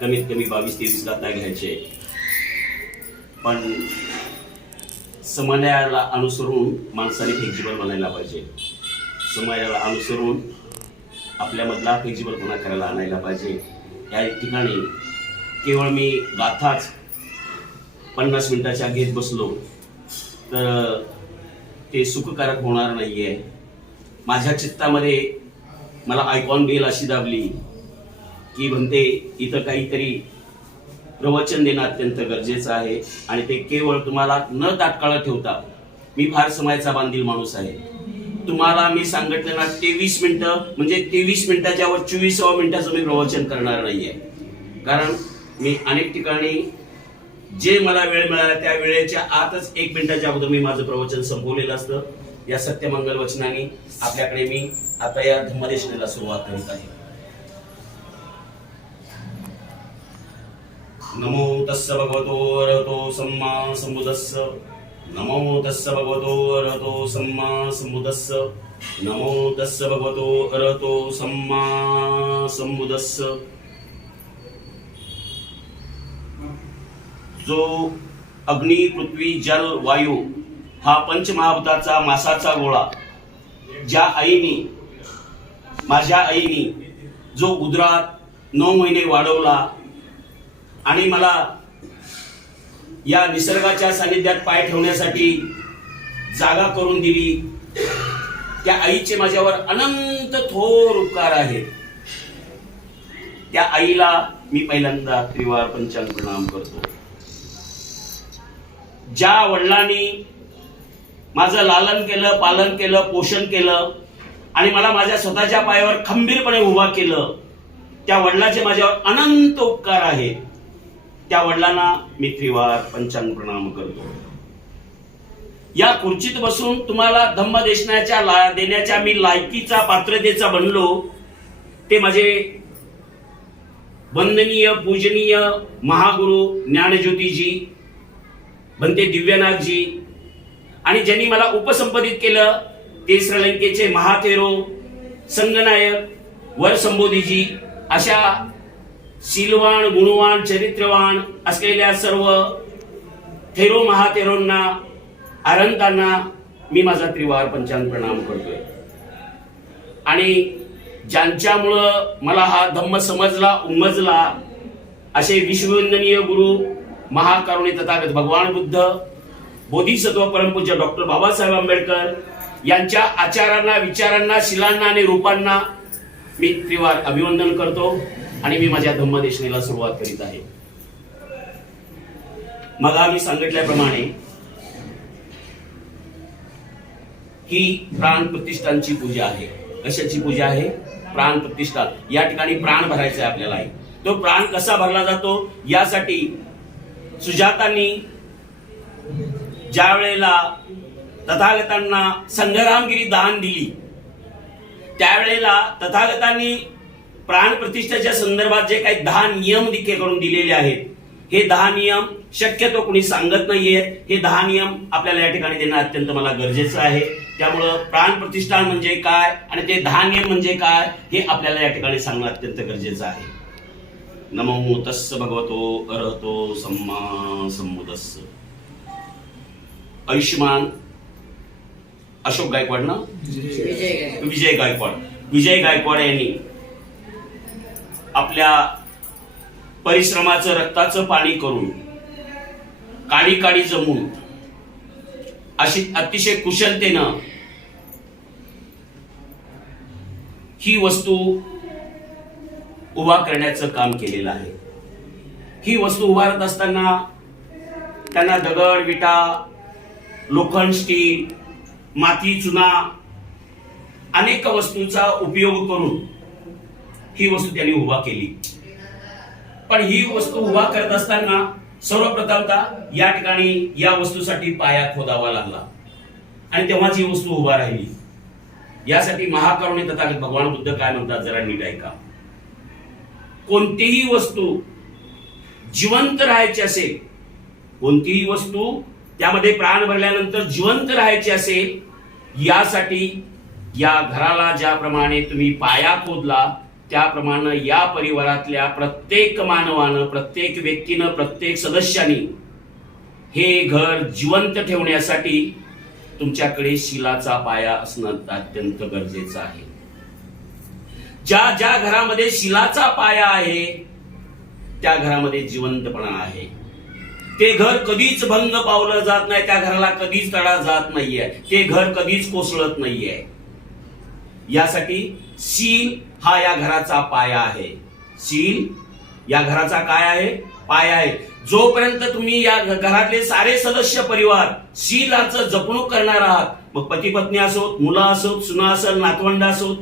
कमीत कमी 22-23 गाथा घ्यायचे, पण समयाला अनुसरून माणसाने फ्लेक्झिबल बनायला पाहिजे. समयाला अनुसरून आपल्यामधला फ्लेक्झिबलपणा करायला आणायला पाहिजे. या ठिकाणी केवळ मी गाथाच 50 मिनिटाच्या घेत बसलो तर ते सुखकारक होणार नाहीये. माझ्या चित्तामध्ये मला आयकॉन बेल अशी दाबली की म्हणते इथं काहीतरी प्रवचन देणं अत्यंत गरजेचं आहे आणि ते केवळ तुम्हाला न ताटकाळ ठेवता. मी फार समयाचा बांधील माणूस आहे. तुम्हाला मी सांगितलं ना 23 मिनिटं म्हणजे 23 मिनिटाच्या वर 24व्या मिनिटाचं मी प्रवचन करणार नाहीये. कारण मी अनेक ठिकाणी जे मला वेळ मिळाला त्या वेळेच्या आतच 1 मिनिटाच्या अगोदर मी माझं प्रवचन संपवलेलं असतं. या सत्यमंगल वचनाने आपल्याकडे मी आता या धम्मदेशनेला सुरुवात करीत आहे. नमो तस्स भगवतो अरहतो सम्मा सम्बुद्धस्स. नमो तस्स भगवतो अरहतो सम्मा सम्बुद्धस्स. नमो तस्स भगवतो अरहतो सम्मा सम्बुद्धस्स. जो अग्नी, पृथ्वी, जल, वायू हा पंचमहाभूताचा मासाचा गोळा ज्या आईनी, माझ्या आईनी जो उदरात 9 महिने वाढवला आणि मला या निसर्गाच्या सानिध्यात पाय ठेवण्यासाठी जागा करून दिली, त्या आईचे माझ्यावर अनंत थोर उपकार आहेत. त्या आईला मी पहिल्यांदा त्रिवार पंचांग प्रणाम करतो. ज्या वडिलांनी माझं लालन केलं, पालन केलं, पोषण केलं आणि मला माझ्या स्वतःच्या पायावर खंबीरपणे उभा केलं, त्या वडिलांचे माझ्यावर अनंत उपकार आहेत. त्या वडिलांना मी त्रिवार पंचांग प्रणाम करतो. या खुर्चीत बसून तुम्हाला धम्मदेशनाच्या देण्याच्या मी लायकीचा, पात्रतेचा बनलो, ते माझे वंदनीय, पूजनीय महागुरु ज्ञानज्योतीजी, भंते दिव्यनाथजी आणि ज्यांनी मला उपसंपदित केलं ते श्रीलंकेचे महाथेरो संगनायक वरसंबोधीजी. अशा शीलवान, गुणवान, चरित्रवान असलेल्या सर्व थेरो महाथेरोंना, आरंतांना मी माझा त्रिवार पंचांग प्रणाम करतोय. आणि ज्यांच्यामुळं मला हा धम्म समजला, उमजला, असे विश्ववंदनीय गुरु महाकरुणी तथागत भगवान बुद्ध, बोधिसत्व परमपूज्य डॉक्टर बाबासाहेब आंबेडकर यांच्या आचारांना, विचारांना, शिलांना आणि रूपांना मी त्रिवार अभिवंदन करतो आणि मी माझ्या धम्मदेशनेला सुरुवात करीत आहे. मग आम्ही सांगितल्याप्रमाणे ही प्राण प्रतिष्ठानची पूजा आहे. कशाची पूजा आहे? प्राण प्रतिष्ठान. या ठिकाणी प्राण भरायचा आहे आपल्याला. तो प्राण कसा भरला जातो यासाठी सुजातांनी ज्या वेळेला तथागतांना संग्रामगिरी दान दिली, त्यावेळेला तथागतांनी प्राण प्रतिष्ठेच्या संदर्भात जे काही 10 नियम दिखे करून दिलेले आहेत, हे 10 नियम शक्यतो कोणी सांगत नाहीये. हे 10 नियम आपल्याला या ठिकाणी देणं अत्यंत मला गरजेचं आहे. त्यामुळं प्राण प्रतिष्ठान म्हणजे काय आणि ते 10 नियम म्हणजे काय हे आपल्याला या ठिकाणी सांगणं अत्यंत गरजेचं आहे. नमो तस्स भगवतो अरहतो सम्मा सम्बुद्धस्स. आयुष्यमान अशोक गायकवाड ना, विजय गायकवाड यांनी आपल्या परिश्रमाचं, रक्ताचं पाणी करून, काडी काडी जमून अशी अतिशय कुशलतेनं ही वस्तू उभा करण्याचं काम केलेलं आहे. ही वस्तू उभारत असताना त्यांना दगड, विटा, लोखंड, स्टील, माती, चुना अनेक वस्तूंचा उपयोग करून ही वस्तू त्यांनी उभा केली. पण ही वस्तू उभा करत असताना सर्वप्रथमतः या ठिकाणी या वस्तूसाठी पाया खोदावा लागला आणि तेव्हाच ही वस्तू उभा राहिली. यासाठी महाकरुणी तथागत भगवान बुद्ध काय म्हणतात जरा नीट ऐका. कोणतीही वस्तू जिवंत राहायची असेल, कोणतीही वस्तू त्यामध्ये प्राण भरल्यानंतर जिवंत राहायची असेल, यासाठी या घराला ज्याप्रमाणे तुम्ही पाया खोदला त्याप्रमाणे या परिवारातल्या प्रत्येक मानवानं, प्रत्येक व्यक्तीनं, प्रत्येक सदस्याने हे घर जिवंत ठेवण्यासाठी तुमच्याकडे शिलाचा पाया असणं अत्यंत गरजेचं आहे. ज्या ज्या घरामध्ये शिलाचा पाया आहे त्या घरामध्ये जिवंतपणा आहे. ते घर कधीच भंग पावलं जात नाही, त्या घराला कधीच तडा जात नाहीये, ते घर कधीच कोसळत नाहीये. यासाठी शील हा या घराचा पाया आहे. शील या घराचा काय आहे? पाया आहे. जोपर्यंत तुम्ही या घरातले सारे सदस्य परिवार शीलाचं जपणूक करणार आहात, मग पती पत्नी असोत, मुलं असोत, सुना असोत, नातवंड असोत,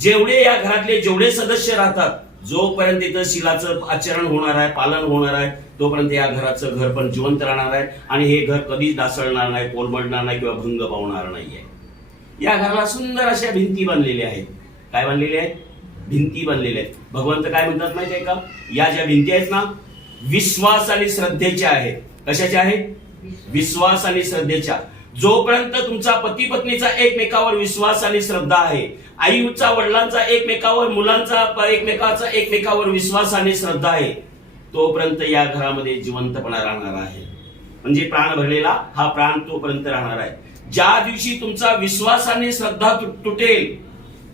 जेवढे या घरातले जेवढे सदस्य राहतात, जोपर्यंत इथं शीलाचं आचरण होणार आहे, पालन होणार आहे, तोपर्यंत या घराचं घर पण जिवंत राहणार आहे आणि हे घर कधीच ढासळणार नाही, कोलमडणार नाही किंवा भंग पावणार नाहीये. या घराला सुंदर अशा भिंती बांधलेल्या आहेत. काय बांधलेल्या आहेत? भिंती बांधलेल्या आहेत. भगवंत काय म्हणतात माहिती आहे का? या ज्या भिंती आहेत ना, विश्वास आणि श्रद्धेच्या आहेत. कशाच्या आहेत? विश्वास आणि श्रद्धेच्या. जोपर्यंत तुमचा पती पत्नीचा एकमेकावर विश्वास आणि श्रद्धा आहे, आईचा वडिलांचा एकमेकावर, मुलांचा एकमेकावर विश्वास आणि श्रद्धा आहे, तोपर्यंत या घरामध्ये जिवंतपणा राहणार आहे. म्हणजे प्राण भरलेला हा प्राण तोपर्यंत राहणार आहे. ज्या दिवशी तुमचा विश्वास आणि श्रद्धा तुटेल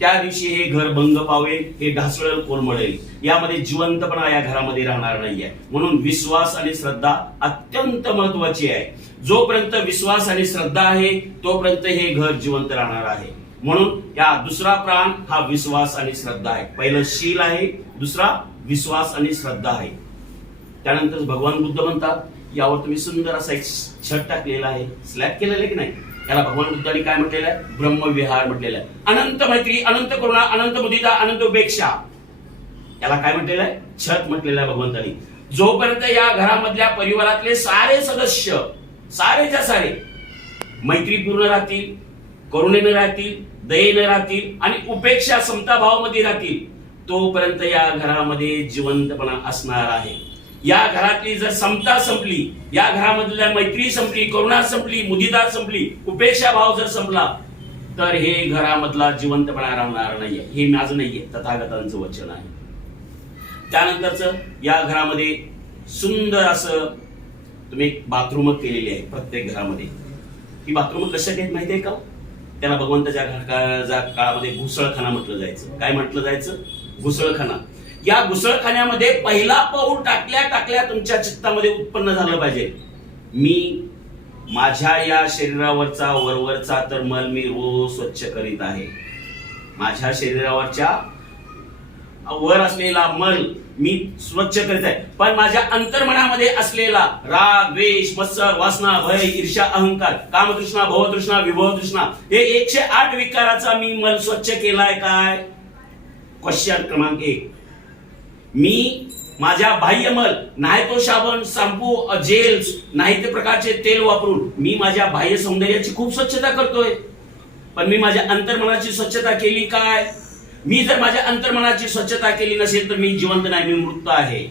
त्या दिवशी हे घर भंग पावेल, हे ढासळेल, कोलमडेल. यामध्ये जिवंतपणा या घरामध्ये राहणार नाहीये. म्हणून विश्वास आणि श्रद्धा अत्यंत महत्वाची आहे. जोपर्यंत विश्वास आणि श्रद्धा आहे तोपर्यंत हे घर जिवंत राहणार आहे. म्हणून या दुसरा प्राण हा विश्वास आणि श्रद्धा आहे. पहिलं शील आहे, दुसरा विश्वास आणि श्रद्धा आहे. त्यानंतर भगवान बुद्ध म्हणतात, यावर तुम्ही सुंदर असा एक छत टाकलेला आहे, स्लॅब केलेला आहे की नाही, याला भगवान बुद्धांनी काय म्हटलेलं आहे? ब्रह्मविहार म्हटलेलं आहे. अनंत मैत्री, अनंत करुणा, अनंत मुदिता, अनंत उपेक्षा, याला काय म्हटलेलं आहे? छत म्हटलेलं आहे भगवंतांनी. जोपर्यंत या घरामधल्या परिवारातले सारे सदस्य सारेच्या सारे मैत्रीपूर्ण राहतील, करुणेने राहतील, दयेने राहतील आणि उपेक्षा समताभावामध्ये राहतील, तोपर्यंत या घरामध्ये जिवंतपणा असणार आहे. या घरातली जर समता संपली, या घरामधल्या मैत्री संपली, करुणा संपली, मुदिता संपली, उपेक्षा भाव जर संपला, तर हे घरामधला जिवंतपणा राहणार नाहीये. हे माझं नाहीये, तथागतांचं वचन आहे. त्यानंतरच या घरामध्ये सुंदर असं तुम्ही बाथरूम केलेली आहे प्रत्येक घरामध्ये. ही बाथरूम कशासाठी आहेत माहिती आहे का? त्याला भगवंताच्या काळामध्ये घुसळखाना म्हटलं जायचं. काय म्हटलं जायचं? घुसळखाना. या घुसळखान्यामध्ये पहिला पाऊल टाकल्या टाकल्या तुमच्या चित्तामध्ये उत्पन्न झालं पाहिजे, मी माझ्या या शरीरावरचा वरवरचा तर मल मी रोज स्वच्छ करीत आहे. माझ्या शरीरावरच्या वर असलेला मल मी स्वच्छ करीत आहे, पण माझ्या अंतर्मनामध्ये असलेला राग, द्वेष, मत्सर, वासना, भय, ईर्ष्या, अहंकार, कामतृष्णा, भवतृष्णा, विभवतृष्णा, हे 108 विकाराचा मी मल स्वच्छ केलाय काय? क्वेश्चन क्रमांक 1. मी माझ्या बाह्यमल, नाही तो साबण, शॅम्पू, जेल्स, नाही ते प्रकारचे तेल वापरून मी माझ्या बाह्य सौंदर्याची खूप स्वच्छता करतोय, पण मी माझ्या अंतर्मनाची स्वच्छता केली काय? मी जर माझ्या अंतर्मनाची स्वच्छता केली नसेल तर मी जिवंत नाही, मी मृत आहे.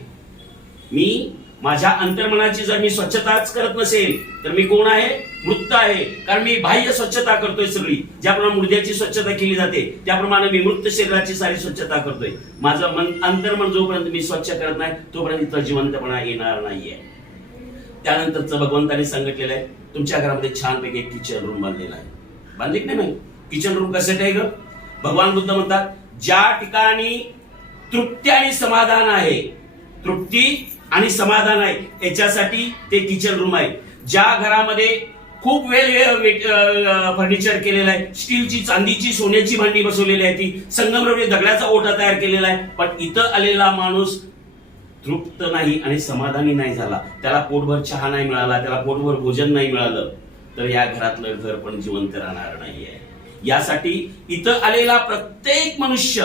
मी माझ्या अंतर्मनाची जर मी स्वच्छताच करत नसेल तर मी कोण आहे? मृत आहे. कारण मी बाह्य स्वच्छता करतोय सगळी. ज्याप्रमाणे मुर्द्याची स्वच्छता केली जाते त्याप्रमाणे मी मृत शरीराची सारी स्वच्छता करतोय. माझं मन, अंतर्मन जोपर्यंत मी स्वच्छ करत नाही तोपर्यंत इथं जिवंतपणा येणार नाहीये. त्यानंतरच भगवंताने सांगितलेलं आहे, तुमच्या घरामध्ये छानपैकी एक किचन रूम बांधलेला आहे. बांधले की नाही? किचन रूम कशासाठी आहे ग? भगवान बुद्ध म्हणतात, ज्या ठिकाणी तृप्ती आणि समाधान आहे, तृप्ती आणि समाधान आहे, याच्यासाठी ते किचन रूम आहे. ज्या घरामध्ये खूप वेगवेगळं फर्निचर केलेलं आहे, स्टीलची, चांदीची, सोन्याची भांडी बसवलेली आहे, ती संगमरवरी दगडाचा ओटा तयार केलेला आहे, पण इथं आलेला माणूस तृप्त नाही आणि समाधानी नाही झाला, त्याला पोटभर चहा नाही मिळाला, त्याला पोटभर भोजन नाही मिळालं, तर या घरातलं घर पण जिवंत राहणार नाहीये. यासाठी इथं आलेला प्रत्येक मनुष्य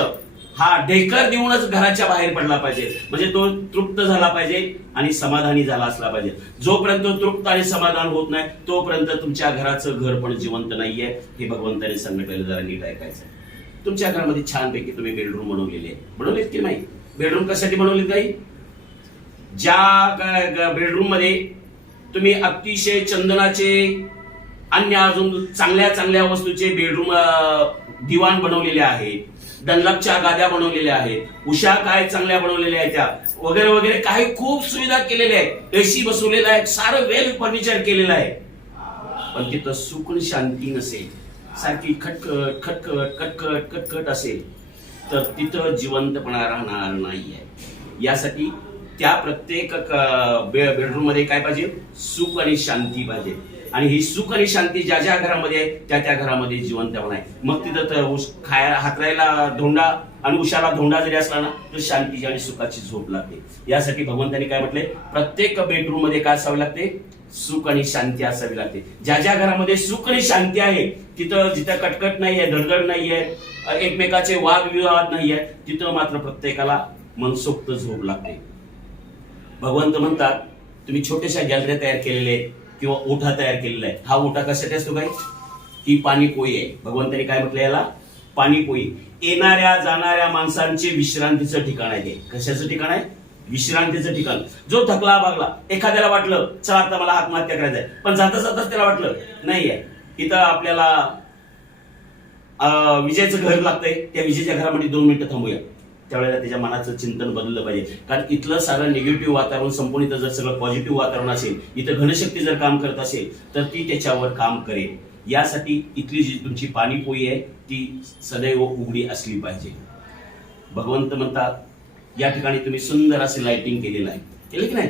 हा ढेकर देऊनच घराच्या बाहेर पडला पाहिजे, म्हणजे तो तृप्त झाला पाहिजे आणि समाधानी झाला असला पाहिजे. जोपर्यंत तृप्त आणि समाधान होत नाही तोपर्यंत तुमच्या घराचं घर पण जिवंत नाहीये. हे भगवंताने सांगितलेलं जरा नीट ऐकायचं. तुमच्या घरामध्ये छानपैकी तुम्ही बेडरूम बनवलेले, बनवलेत की नाही? बेडरूम कशासाठी बनवलेत काही? ज्या बेडरूम मध्ये तुम्ही अतिशय चंदनाचे अन्य अजून चांगल्या चांगल्या वस्तूचे बेडरूम दिवाण बनवलेले आहेत, डनलपच्या गाद्या बनवलेल्या आहेत, उषा काय चांगल्या बनवलेल्या आहेत त्या वगैरे वगैरे काही खूप सुविधा केलेल्या आहेत, एसी बसवलेला आहे, सारं वेल फर्निचर केलेलं आहे. पण तिथं सुख आणि शांती नसेल, सारखी खटखट खटखट खटखट खटखट असेल तर तिथं जिवंतपणा राहणार नाहीये. यासाठी त्या प्रत्येक बेडरूम मध्ये काय पाहिजे, सुख आणि शांती पाहिजे. आणि ही सुख आणि शांती ज्या ज्या घरामध्ये आहे त्या त्या घरामध्ये जिवंतपणा आहे. मग तिथं तर हातरायला धोंडा आणि उशाला धोंडा जरी असला ना तर शांतीची आणि सुखाची झोप लागते. यासाठी भगवंतांनी काय म्हटलंय, प्रत्येक बेडरूम मध्ये काय असावे लागते, सुख आणि शांती असावी लागते. ज्या ज्या घरामध्ये सुख आणि शांती आहे तिथं, जिथं कटकट नाहीये, धडधड नाहीये, एकमेकाचे वादविवाद नाहीये, तिथं मात्र प्रत्येकाला मनसोक्त झोप लागते. भगवंत म्हणतात, तुम्ही छोट्याशा गॅलऱ्या तयार केलेल्या आहेत किंवा ओठा तयार केलेला आहे. हा ओठा कशासाठी असतो काय, ही पाणीपोई आहे. भगवंतांनी काय म्हटलं याला, पाणीपोई. येणाऱ्या जाणाऱ्या माणसांचे विश्रांतीचं ठिकाण आहे. कशाचं ठिकाण आहे, विश्रांतीचं ठिकाण. जो थकला भागला, एखाद्याला वाटलं चला आता मला आत्महत्या करायचं आहे, पण जाता जाताच त्याला वाटलं नाहीये इथं आपल्याला विजयचं घर लागतंय, त्या विजयच्या घरामध्ये 2 मिनिटं थांबूया. त्यावेळेला त्याच्या मनाचं चिंतन बदललं पाहिजे. कारण इथलं सारं निगेटिव्ह वातावरण संपूर्ण इथं जर सगळं पॉझिटिव्ह वातावरण असेल, इथं घनशक्ती जर काम करत असेल तर ती त्याच्यावर काम करेल. यासाठी इथली जी तुमची पाणीपोई आहे ती सदैव उघडी असली पाहिजे. भगवंत म्हणतात या ठिकाणी तुम्ही सुंदर असे लाइटिंग केलेलं आहे, केले की नाही.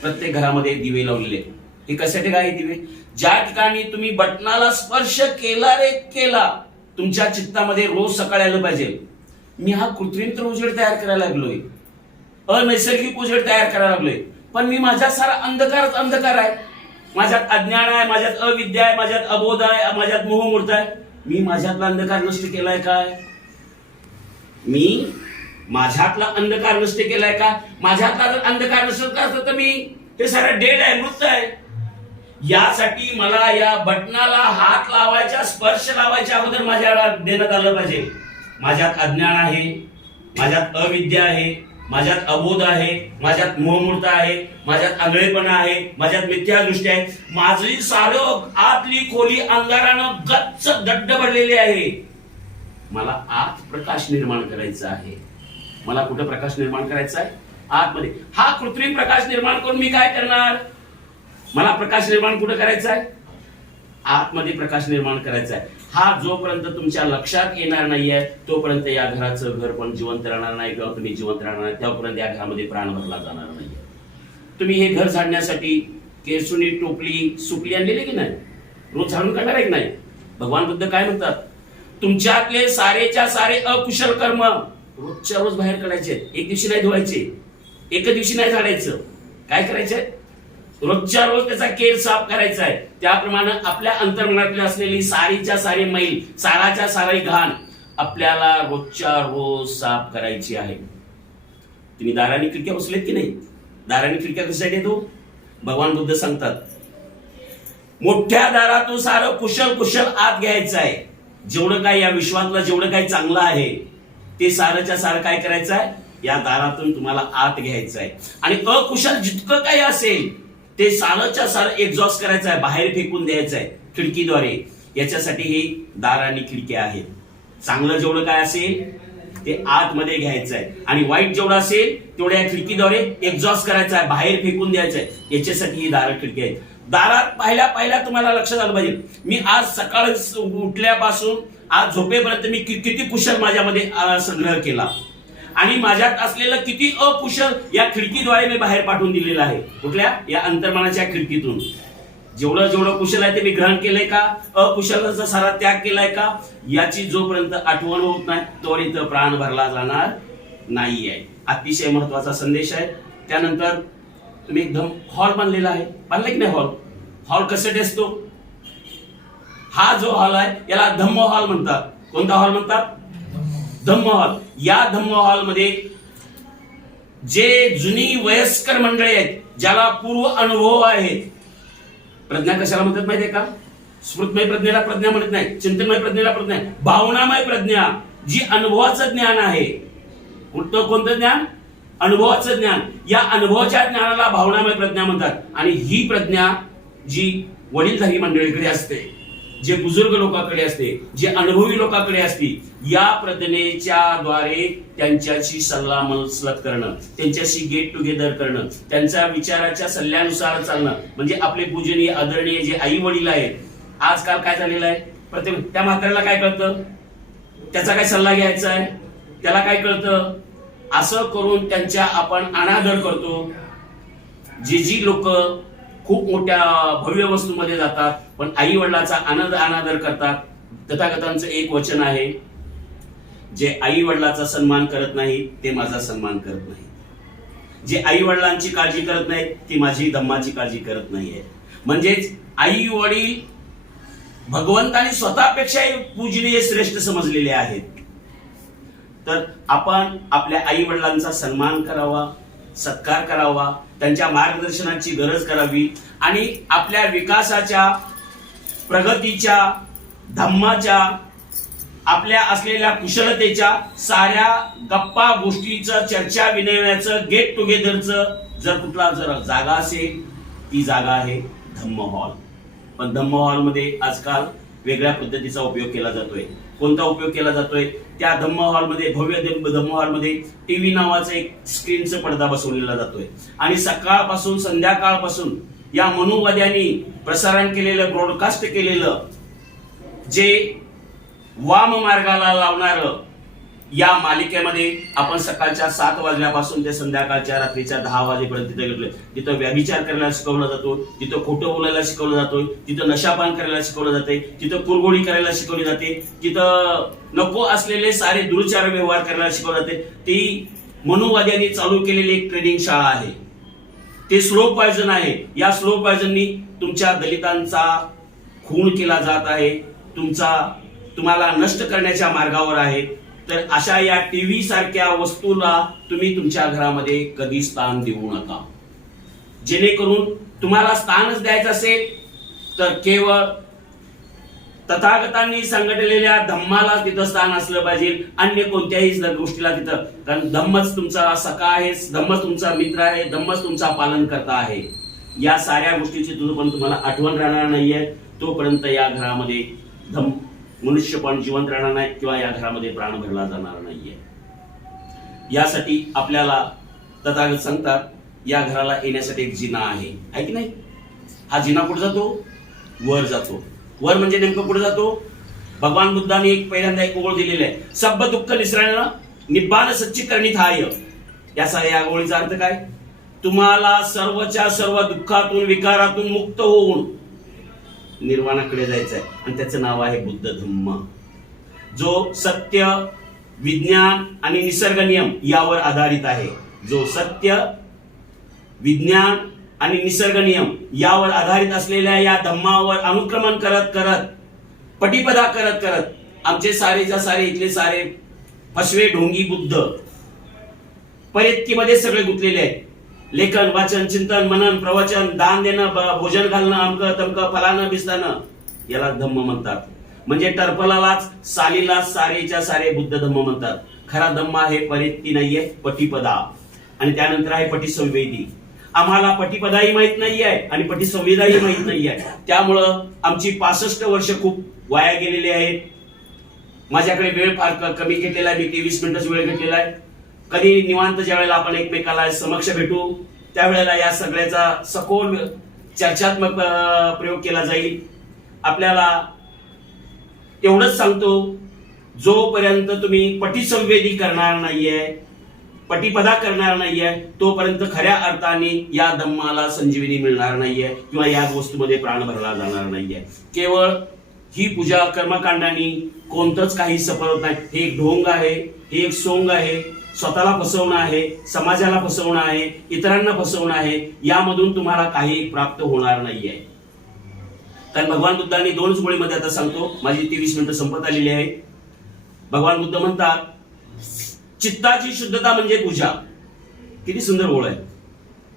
प्रत्येक घरामध्ये दिवे लावलेले. हे कशासाठी काय दिवे, ज्या ठिकाणी तुम्ही बटनाला स्पर्श केला रे केला, तुमच्या चित्तामध्ये रोज सकाळी आलं पाहिजे, मी हा कृत्रिम तर उजेड तयार करायला लागलोय, अनैसर्गिक उजेड तयार करायला लागलोय, पण मी माझ्यात सारा अंधकारच अंधकार आहे, माझ्यात अज्ञान आहे, माझ्यात अविद्या आहे, माझ्यात अबोध आहे, माझ्यात मोहमूर्त आहे. मी माझ्यातला अंधकार नष्ट केलाय काय, मी माझ्यातला अंधकार नष्ट केलाय का. माझ्यातला जर अंधकार नष्ट करत तर मी हे सारं डेड आहे, मृत आहे. यासाठी मला या बटनाला हात लावायच्या, स्पर्श लावायच्या अगोदर माझ्याला देण्यात आलं पाहिजे. माझ्यात अज्ञान आहे, माझ्यात अविद्या आहे, माझ्यात अबोध आहे, माझ्यात मोहमूर्त आहे, माझ्यात आंधळेपणा आहे, माझ्यात मिथ्या दृष्टी आहे. माझी सारं आतली खोली अंधारानं गच्च दड्ड भरलेली आहे. मला आत प्रकाश निर्माण करायचा आहे. मला कुठं प्रकाश निर्माण करायचा आहे, आतमध्ये. हा कृत्रिम प्रकाश निर्माण करून मी काय करणार, मला प्रकाश निर्माण कुठं करायचा आहे, आतमध्ये प्रकाश निर्माण करायचा आहे. हा जोपर्यंत तुमच्या लक्षात येणार नाहीये तोपर्यंत या घराचं घर पण जिवंत राहणार नाही किंवा तुम्ही जिवंत राहणार नाही, तोपर्यंत या घरामध्ये प्राण भरला जाणार नाही. तुम्ही हे घर झाडण्यासाठी केसुनी टोपली सुपली आणलेली की नाही, रोज झाडून काढणार आहे की नाही. भगवान बुद्ध काय म्हणतात, तुमच्यातले सारेच्या सारे अकुशल कर्म रोजच्या रोज बाहेर काढायचे. एक दिवशी नाही धुवायचे, एक दिवशी नाही झाडायचं, काय करायचंय, रोजच्या रोज त्याचा केर साफ करायचा आहे. त्याप्रमाणे आपल्या अंतर्मनातली असलेली सारीच्या सारी मैल, साराच्या सारी घाण आपल्याला रोजच्या रोज साफ करायची आहे. तुम्ही दाराने खिडक्या बसलेत की नाही, दाराने खिडक्या कशासाठी येतो, भगवान बुद्ध सांगतात मोठ्या दारातून सारं कुशल कुशल आत घ्यायचं आहे. जेवढं काय या विश्वातलं जेवढं काही चांगलं आहे ते सारच्या सारं काय करायचं आहे, या दारातून तुम्हाला आत घ्यायचं आहे. आणि अकुशल जितकं काही असेल ते सारच्या सारं एक्झॉस्ट करायचं आहे, बाहेर फेकून द्यायचं आहे खिडकीद्वारे. याच्यासाठी हे दार आणि खिडक्या आहेत. चांगलं जेवढं काय असेल ते आतमध्ये घ्यायचं आहे आणि वाईट जेवढं असेल तेवढ्या खिडकीद्वारे एक्झॉस्ट करायचं आहे, बाहेर फेकून द्यायचं आहे. याच्यासाठी ही दार खिडकी आहेत. दारात पहिल्या तुम्हाला लक्षात आलं पाहिजे, मी आज सकाळ उठल्यापासून आज झोपेपर्यंत मी किती कुशल माझ्यामध्ये संग्रह केला आणि माझ्यात असलेलं किती अकुशल या खिडकीद्वारे मी बाहेर पाठवून दिलेलं आहे. कुठल्या, या अंतर्मनाच्या खिडकीतून. जेवढं जेवढं कुशल आहे ते मी ग्रहण केलंय का, अकुशलाचा सारा त्याग केलाय का, याची जोपर्यंत आठवण होत नाही तोपर्यंत प्राण भरला जाणार नाहीये. अतिशय महत्वाचा संदेश आहे. त्यानंतर तुम्ही एकदम हॉल बांधलेला आहे, बांधले की नाही हॉल. हॉल कशासाठी असतो, हा जो हॉल आहे याला धम्म हॉल म्हणतात. कोणता हॉल म्हणतात, धम्म हॉल. या धम्म हॉल मध्ये जे जुनी वयस्कर मंडळी आहेत, ज्याला पूर्व अनुभव आहेत, प्रज्ञा कशाला म्हणतात माहितीये का, स्मृतमय प्रज्ञेला प्रज्ञा म्हणत नाही, चिंतनमय प्रज्ञेला प्रज्ञा, भावनामय प्रज्ञा, जी अनुभवाचं ज्ञान आहे. कोणतं ज्ञान, अनुभवाचं ज्ञान. या अनुभवाच्या ज्ञानाला भावनामय प्रज्ञा म्हणतात. आणि ही प्रज्ञा जी वडीलधारी मंडळीकडे असते जे बुजुर्ग लोकांकडे असते, जे अनुभवी लोकांकडे असते, या प्रज्ञेच्या द्वारे त्यांच्याशी सल्ला मसलत करणं, त्यांच्याशी गेट टुगेदर करणं, त्यांच्या विचाराच्या सल्ल्यानुसार चालणं, म्हणजे आपले पूजनीय आदरणीय जे आई वडील आहेत. आजकाल काय झालेलं आहे, प्रत्येक त्या म्हाताऱ्याला काय कळतं, त्याचा काय सल्ला घ्यायचा आहे, त्याला काय कळतं, असं करून त्यांच्या आपण अनादर करतो. जी लोक खूप मोठ्या भव्य वस्तूमध्ये जातात पण आई वडिलांचा अनादर करतात. तथागतांचं एक वचन आहे, जे आई वडिलांचा सन्मान करत नाही ते माझा सन्मान करत नाही. जे आई वडिलांची काळजी करत नाही ती माझी धम्माची काळजी करत नाहीये. म्हणजेच आई वडील भगवंताने स्वतःपेक्षाही पूजनीय श्रेष्ठ समजलेले आहेत. तर आपण आपल्या आई वडिलांचा सन्मान करावा, सत्कार करावा, त्यांच्या मार्गदर्शनाची गरज करावी आणि आपल्या विकासाच्या, प्रगतीच्या, धम्माच्या, आपल्या असलेल्या कुशलतेच्या साऱ्या गप्पा गोष्टीचं, चर्चा विनिमयाचं, गेट टुगेदरचं जर कुठला जागा असेल ती जागा आहे धम्म हॉल. पण धम्म हॉलमध्ये आजकाल वेगळ्या पद्धतीचा उपयोग केला जातोय. कोणता उपयोग केला जातोय, त्या धम्म हॉलमध्ये, भव्य धम्म हॉलमध्ये टीव्ही नावाचा एक स्क्रीनचा पडदा बसवलेला जातोय आणि सकाळपासून संध्याकाळपासून या मनुवाद्यांनी प्रसारण केलेलं, ब्रॉडकास्ट केलेलं जे वाम मार्गाला लावणारं या मालिकेमध्ये आपण सकाळच्या 7 वाजल्यापासून ते संध्याकाळच्या रात्रीच्या 10 वाजेपर्यंत तिथे घेतलं. तिथं व्यभिचार करायला शिकवला जातो, तिथं खोटं बोलायला शिकवलं जातोय, तिथं नशापान करायला शिकवलं जाते, तिथं कुरघोडी करायला शिकवली जाते, तिथं नको असलेले सारे दुर्चार व्यवहार करायला शिकवले जाते. ती मनुवाद्यांनी चालू केलेली एक ट्रेनिंग शाळा आहे. ते स्लो पॉयझन आहे. या स्लो पॉयझननी तुमच्या दलितांचा खून केला जात आहे, तुम्हाला नष्ट करण्याच्या मार्गावर आहे. तर अशा या टीव्ही सारख्या वस्तूला तुम्ही तुमच्या घरामध्ये कधी स्थान देऊ नका. जेणेकरून तुम्हाला स्थानच द्यायचं असेल तर केवळ तथागतांनी सांगितलेल्या धम्माला तिथं स्थान असलं पाहिजे, अन्य कोणत्याही गोष्टीला तिथं. कारण धम्मच तुमचा सखा आहे, धम्मच तुमचा मित्र आहे, धम्मच तुमचा पालन करता आहे. या साऱ्या गोष्टीची जोपर्यंत तुम्हाला आठवण राहणार नाहीये तोपर्यंत या घरामध्ये मनुष्य पण जिवंत राहणार नाही किंवा या घरामध्ये प्राण भरला जाणार नाहीये. यासाठी आपल्याला तथागत सांगतात, या घराला येण्यासाठी एक जिना आहे की नाही. हा जिना कुठे जातो, वर जातो. वर म्हणजे नेमकं कुठे जातो, भगवान बुद्धांनी पहिल्यांदा एक ओळ दिलेली आहे, सब दुःख निसरणं निब्बाण सच्चीकरणिताय. या ओळीचा अर्थ काय, तुम्हाला सर्वच्या सर्व दुःखातून, विकारातून मुक्त होऊन निर्वाणाकडे जायचंय आणि त्याचं नाव आहे बुद्ध धम्म, जो सत्य, विज्ञान आणि निसर्ग नियम यावर आधारित आहे. जो सत्य, विज्ञान आणि निसर्ग नियम यावर आधारित असलेल्या या धम्मावर अनुक्रमण करत करत, पटीपदा करत करत आमचे सारेच्या सारे इथले सारे फसवे ढोंगी बुद्ध परित्तीमध्ये सगळे गुंतलेले आहेत. लेखन, वाचन, चिंतन, मनन, प्रवचन, दान देणं, भोजन घालणं, अमकं तमकं, फलानं बिस्तानं, याला धम्म म्हणतात. म्हणजे टरफलालाच, सालीलाच सारेच्या सारे बुद्ध धम्म म्हणतात. खरा धम्म आहे परित्ती नाहीये, पटीपदा, आणि त्यानंतर आहे पटीसंवेदी. आम्हाला पटीपदाही माहित नाहीये आणि पटीसंवेदाही माहित नाहीये. त्यामुळं आमची 65 वर्ष खूप वाया गेलेली आहेत. माझ्याकडे वेळ फार कमी घेतलेला आहे, मी 23 मिनिटच वेळ घेतलेला आहे. कधी निवांत ज्या वेळेला आपण एकमेकाला समक्ष भेटू त्यावेळेला या सगळ्याचा सखोल चर्चात्मक प्रयोग केला जाईल. आपल्याला एवढंच सांगतो, जोपर्यंत तुम्ही पटीसंवेदी करणार नाहीये, पटीपदा करणार नाहीये, तोपर्यंत खऱ्या अर्थाने या धम्माला संजीवनी मिळणार नाहीये किंवा या वस्तूमध्ये प्राण भरला जाणार नाहीये. केवळ ही पूजा कर्मकांडाने कोणतंच काही सफल होत नाही. हे एक ढोंग आहे, हे एक सोंग आहे, स्वतःला फसवणं आहे, समाजाला फसवणं आहे, इतरांना फसवणं आहे. यामधून तुम्हाला काही प्राप्त होणार नाहीये. कारण भगवान बुद्धांनी 2 गोळीमध्ये, आता सांगतो, माझी 23 मिनिटं संपत आलेली आहे. भगवान बुद्ध म्हणतात, चित्ताची शुद्धता म्हणजे पूजा. किती सुंदर ओळ आहे.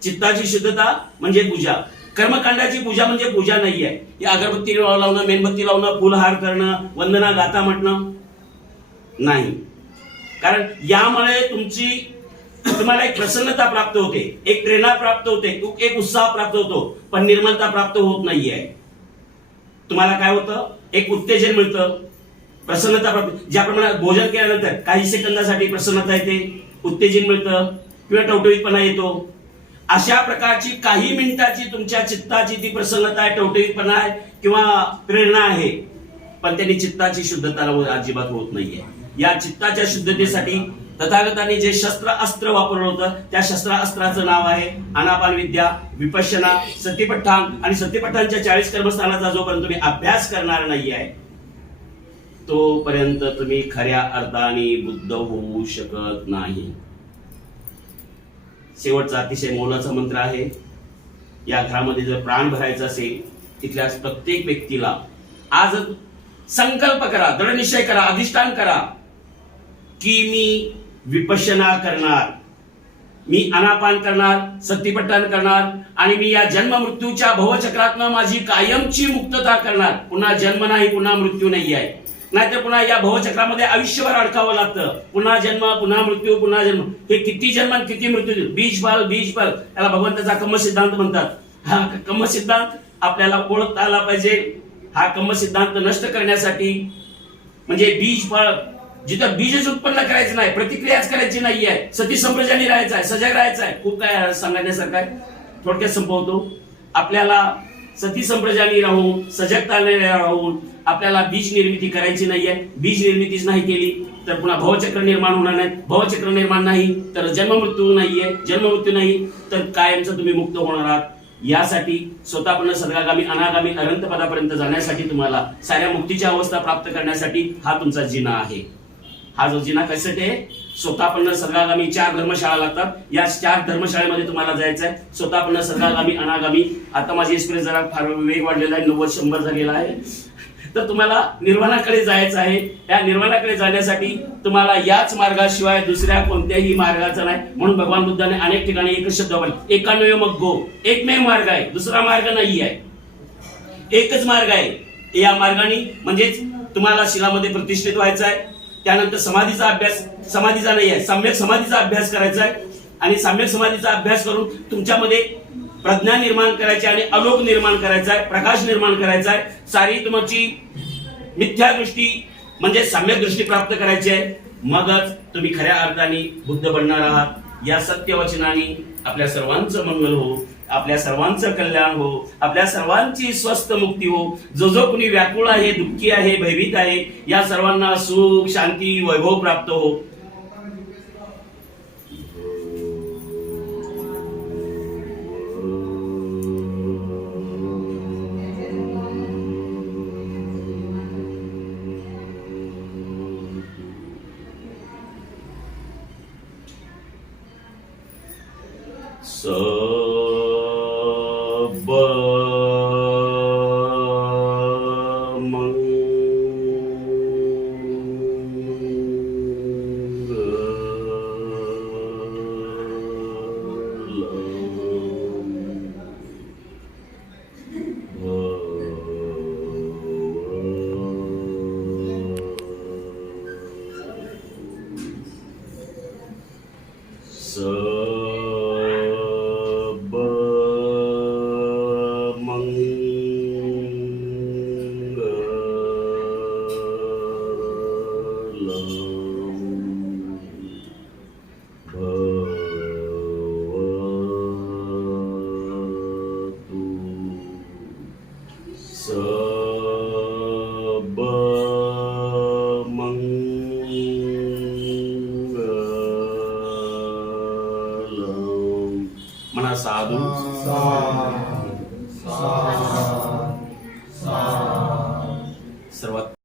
चित्ताची शुद्धता म्हणजे पूजा. कर्मकांडाची पूजा म्हणजे पूजा नाहीये. या अगरबत्ती लावणं, मेणबत्ती लावणं, फुलहार करणं, वंदना गाथा म्हटणं नाही. कारण यामुळे तुम्हाला एक प्रसन्नता प्राप्त होते, एक प्रेरणा प्राप्त होते, एक उत्साह प्राप्त होतो, पण निर्मलता प्राप्त होत नाहीये. तुम्हाला काय होतं, एक उत्तेजन मिळतं, प्रसन्नता प्राप्त. ज्याप्रमाणे भोजन केल्यानंतर काही सेकंदासाठी प्रसन्नता येते, उत्तेजन मिळतं किंवा टवटवीतपणा येतो. अशा प्रकारची काही मिनिटाची तुमच्या चित्ताची ती प्रसन्नता आहे, टवटवीतपणा आहे किंवा प्रेरणा आहे, पण त्यांनी चित्ताची शुद्धता अजिबात होत नाहीये. या चित्ताच्या शुद्धतेसाठी तथागतांनी जे शस्त्र अस्त्र वापरलं होतं त्या शस्त्र अस्त्राचं नाव आहे आनापान विद्या, विपश्यना, सतीपट्ठांग. आणि सतीपट्ठांच्या 40 कर्मस्थानाचा जोपर्यंत तुम्ही अभ्यास करणार नाही आहे तोपर्यंत तुम्ही खऱ्या अर्थाने बुद्ध होऊ शकत नाही. शेवटचा अतिशय मोलाचा मंत्र आहे. या घरामध्ये जर प्राण भरायचा असेल तिथल्या प्रत्येक व्यक्तीला आज संकल्प करा, दृढ निश्चय करा, अधिष्ठान करा की मी विपश्यना करणार, मी आनापान करणार, सतीपट्टन करणार आणि मी या जन्म मृत्यूच्या भवचक्रातनं माझी कायमची मुक्तता करणार. पुन्हा जन्म नाही, पुन्हा मृत्यू नाही आहे. नाहीतर पुन्हा या भवचक्रामध्ये आयुष्यभर अडकावं लागतं. पुन्हा जन्म, पुन्हा मृत्यू, पुन्हा जन्म. हे किती जन्म किती मृत्यू, बीज फल बीज फल, याला भगवंताचा कम्म सिद्धांत म्हणतात. हा कम्म सिद्धांत आपल्याला ओळखता आला पाहिजे. हा कम्म सिद्धांत नष्ट करण्यासाठी म्हणजे बीज फळ, जिथं बीजच उत्पन्न करायचं नाही, प्रतिक्रियाच करायची नाही आहे, सती संप्रजानी राहायचं आहे, सजग राहायचं आहे. खूप काय सांगण्यासारखं आहे, थोडक्यात संपवतो. आपल्याला सती संप्रजानी राहून, सजगताने राहून आपल्याला बीज निर्मिती करायची नाहीये. बीज निर्मितीच नाही केली तर पुन्हा भवचक्र निर्माण होणार नाही. भवचक्र निर्माण नाही तर जन्ममृत्यू नाहीये. जन्ममृत्यू नाही तर कायमचं तुम्ही मुक्त होणार आहात. यासाठी स्वतःपण सदगागामी अनागामी अनंत पदापर्यंत जाण्यासाठी, तुम्हाला साऱ्या मुक्तीच्या अवस्था प्राप्त करण्यासाठी हा तुमचा जिना आहे. हा जो जिना कशासाठी आहे? स्वतःपन्न सदगागामी 4 धर्मशाळा लागतात. या 4 धर्मशाळेमध्ये तुम्हाला जायचं आहे. स्वतःपन्न सदगागामी अनागामी. आता माझी एक्सपिरियन्स जरा फार वेग वाढलेला आहे, 90-100 झालेला आहे. तर तुम्हाला निर्वाणाकडे जायचं आहे. या निर्वाणाकडे जाण्यासाठी तुम्हाला याच मार्गाशिवाय दुसऱ्या कोणत्याही मार्गाचा नाही. म्हणून भगवान बुद्धाने अनेक ठिकाणी एकच शब्द वापरला, एकान्वय मग गो. एकमेव मार्ग आहे, दुसरा मार्ग नाही आहे, एकच मार्ग आहे. या मार्गाने म्हणजेच तुम्हाला शिलामध्ये प्रतिष्ठित व्हायचं आहे. त्यानंतर समाधीचा अभ्यास, समाधीचा नाही आहे, सम्यक समाधीचा अभ्यास करायचा आहे. आणि सम्यक समाधीचा अभ्यास करून तुमच्यामध्ये प्रज्ञा निर्माण करायची आणि आलोक निर्माण करायचा आहे, प्रकाश निर्माण करायचा आहे. सारी तुमची मिथ्या दृष्टी म्हणजे सम्यक दृष्टी प्राप्त करायची आहे. मगच तुम्ही खऱ्या अर्थाने बुद्ध बनणार आहात. या सत्यवचनाने आपल्या सर्वांचं मंगल हो, आपल्या सर्वांचं कल्याण हो, आपल्या सर्वांची स्वस्थ मुक्ती हो. जो जो कुणी व्याकुळ आहे, दुःखी आहे, भयभीत आहे, या सर्वांना सुख, शांती, वैभव प्राप्त हो. साधू